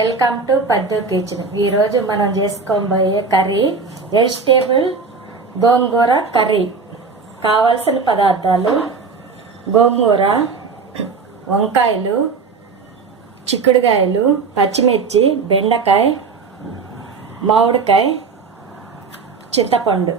Welcome to పద్దు kitchen. ఈరోజు మనం చేసుకోబోయే కర్రీ వెజిటేబుల్ గోంగూర కర్రీ. కావాల్సిన పదార్థాలు: గోంగూర, వంకాయలు, చిక్కుడుకాయలు, పచ్చిమిర్చి, బెండకాయ, మామిడికాయ, చింతపండు.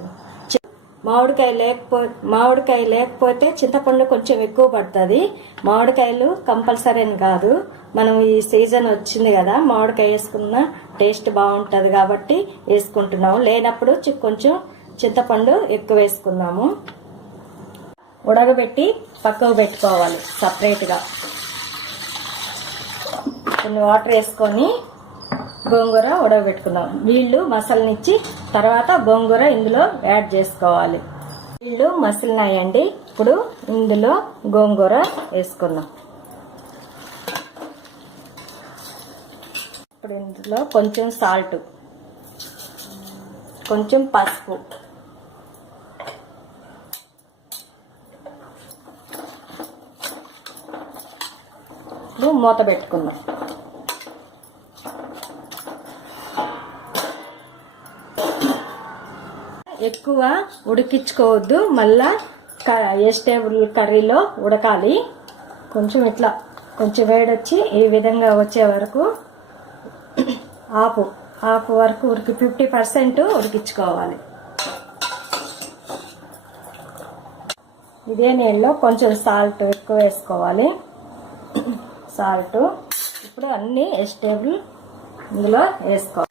మామిడికాయ లేకపోతే చింతపండు కొంచెం ఎక్కువ పడుతుంది. మామిడికాయలు కంపల్సరీ అని కాదు, మనం ఈ సీజన్ వచ్చింది కదా, మామిడికాయ వేసుకున్న టేస్ట్ బాగుంటుంది కాబట్టి వేసుకుంటున్నాము. లేనప్పుడు కొంచెం చింతపండు ఎక్కువ వేసుకున్నాము. ఉడకబెట్టి పక్కకు పెట్టుకోవాలి సపరేట్గా. కొన్ని వాటర్ వేసుకొని గోంగూర ఉడకబెట్టుకుందాం. నీళ్లు మసలనిచ్చి తర్వాత గోంగూర ఇందులో యాడ్ చేసుకోవాలి. నీళ్లు మసిలినాయండి. ఇప్పుడు ఇందులో గోంగూర వేసుకుందాం. ఇప్పుడు ఇందులో కొంచెం సాల్ట్, కొంచెం పసుపు, ఇప్పుడు మూత పెట్టుకుందాం. ఎక్కువ ఉడికించుకోవద్దు, మళ్ళా వెజిటేబుల్ కర్రీలో ఉడకాలి. కొంచెం ఇట్లా కొంచెం వేడొచ్చి ఈ విధంగా వచ్చే వరకు హాఫ్ వరకు 50% ఉడికించుకోవాలి. ఇదే నీళ్ళలో కొంచెం సాల్ట్ ఎక్కువ వేసుకోవాలి. సాల్ట్ ఇప్పుడు అన్ని వెజిటేబుల్ ఇందులో వేసుకోవాలి.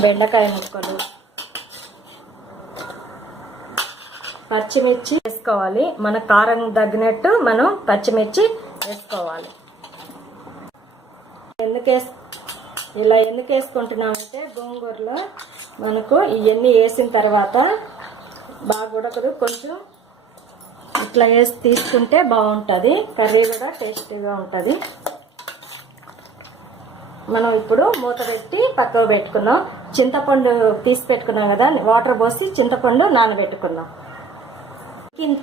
బెండకాయ ముక్కలు, పచ్చిమిర్చి వేసుకోవాలి. మన కారం తగ్గినట్టు మనం పచ్చిమిర్చి వేసుకోవాలి. ఇలా ఎందుకు వేసుకుంటున్నామంటే గోంగూరలో మనకు ఇవన్నీ వేసిన తర్వాత బాగా ఉడకదు, కొంచెం ఇట్లా వేసి తీసుకుంటే బాగుంటుంది. కర్రీ కూడా టేస్టీగా ఉంటుంది. మనం ఇప్పుడు మూత పెట్టి పక్కకు పెట్టుకున్నాం. చింతపండు తీసి పెట్టుకున్నాం కదా, వాటర్ పోసి చింతపండు నానబెట్టుకున్నాం.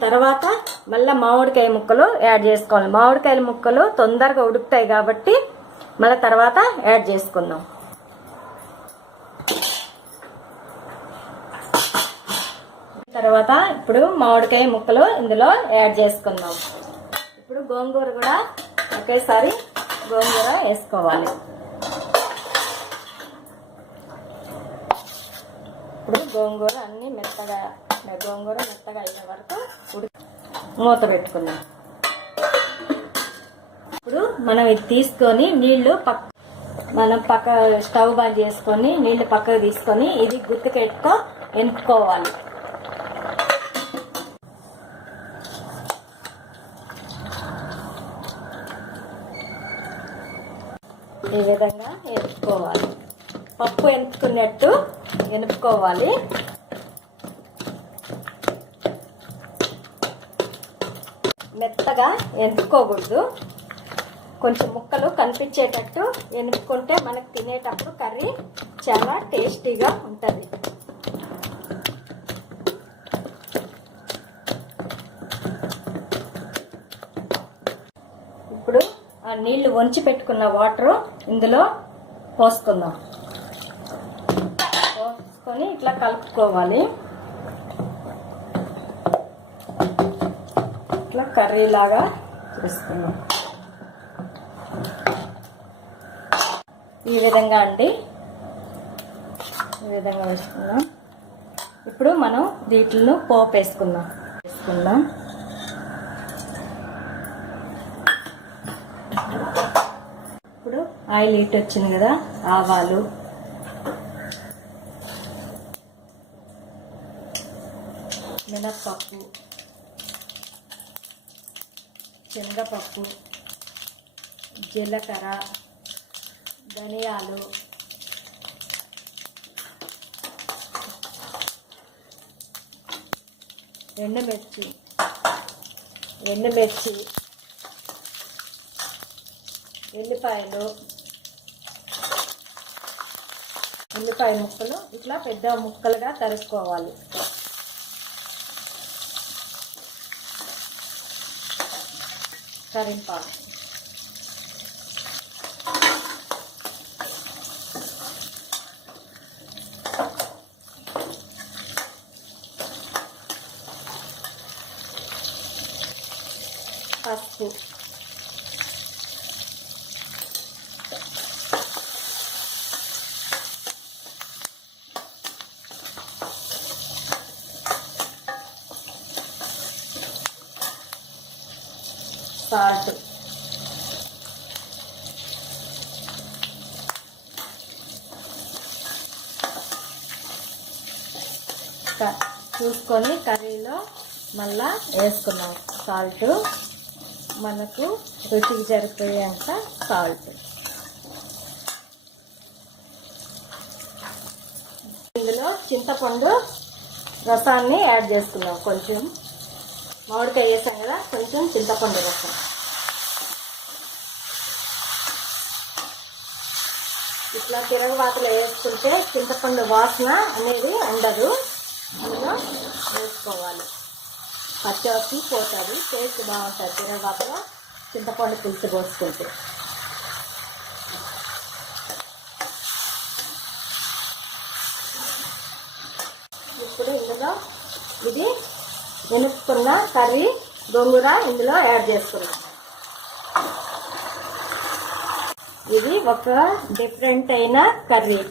తర్వాత మళ్ళీ మామిడికాయ ముక్కలు యాడ్ చేసుకోవాలి. మామిడికాయల ముక్కలు తొందరగా ఉడుకుతాయి కాబట్టి మళ్ళీ తర్వాత యాడ్ చేసుకుందాం. తర్వాత ఇప్పుడు మామిడికాయ ముక్కలు ఇందులో యాడ్ చేసుకుందాం. ఇప్పుడు గోంగూర కూడా ఒకేసారి గోంగూర వేసుకోవాలి. ఇప్పుడు గోంగూర అన్ని మెత్తగా అయిన వరకు మూత పెట్టుకుందాం. ఇప్పుడు మనం ఇది తీసుకొని నీళ్లు మనం స్టవ్ బంద్ చేసుకొని నీళ్లు పక్కకు తీసుకొని ఇది గుత్తికెట్టుతో ఎనుపుకోవాలి. ఈ విధంగా ఎనుపుకోవాలి. పప్పు ఎనుపుకున్నట్టు ఎనుపుకోవాలి. మెత్తగా ఎనుపుకోకూడదు, కొంచెం ముక్కలు కనిపించేటట్టు ఎనుపుకుంటే మనకు తినేటప్పుడు కర్రీ చాలా టేస్టీగా ఉంటుంది. ఇప్పుడు ఆ నీళ్లు వంచి పెట్టుకున్న వాటర్ ఇందులో పోసుకుందాం. పోసుకొని ఇట్లా కలుపుకోవాలి. ఇట్లా కర్రీ లాగా చేసుకుందాం. ఈ విధంగా అండి, ఈ విధంగా వేసుకుందాం. ఇప్పుడు మనం వీటిని పోపు వేసుకుందాం. ఇప్పుడు ఆయిల్ హీట్ వచ్చింది కదా, ఆవాలు, మినప్పప్పు, శనగపప్పు, జీలకర్ర, ధనియాలు, ఎండుమిర్చి, ఉల్లిపాయ ముక్కలు ఇట్లా పెద్ద ముక్కలుగా తరుక్కోవాలి. కరింపాకు, సాల్ట్, చూసుకొని కర్రీలో మళ్ళా వేసుకున్నాం సాల్ట్, మనకు రుచికి సరిపోయేంత సాల్ట్. ఇందులో చింతపండు రసాన్ని యాడ్ చేసుకున్నాం. కొంచెం మామిడికాయ వేసాం కదా, కొంచెం చింతపండు రసం. ఇట్లా తిరగబాతలో వేసుకుంటే చింతపండు వాసన అనేది ఉండదు. అందులో వేసుకోవాలి, పచ్చివాసన పోతుంది, టేస్ట్ బాగుంటుంది తిరగబాతలో చింతపండు పులుసు పోసుకుంటే. ఇప్పుడు ఇందులో ఇది వెనుక్కున్న కర్రీ గోంగూర ఇందులో యాడ్ చేసుకున్నాం. ఇది ఒక డిఫరెంట్ అయిన కర్రీ.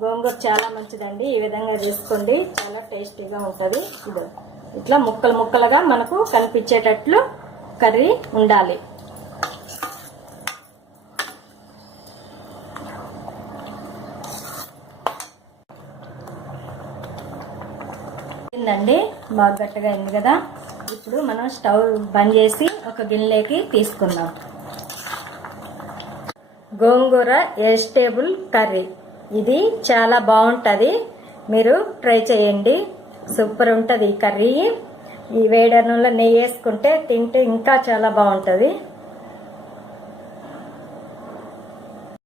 గోంగూర చాలా మంచిదండి, ఈ విధంగా చేసుకోండి, చాలా టేస్టీగా ఉంటుంది. ఇది ఇట్లా ముక్కలు ముక్కలుగా మనకు కనిపించేటట్లు కర్రీ ఉండాలి. అండి బాగా గట్టిగా అయింది కదా. ఇప్పుడు మనం స్టవ్ బంద్ చేసి ఒక గిన్నెలోకి తీసుకుందాం. గోంగూర వెజిటేబుల్ కర్రీ ఇది చాలా బాగుంటుంది, మీరు ట్రై చేయండి, సూపర్ ఉంటుంది ఈ కర్రీ. ఈ వేడి అన్నంలో నెయ్యి వేసుకుంటే తింటే ఇంకా చాలా బాగుంటుంది.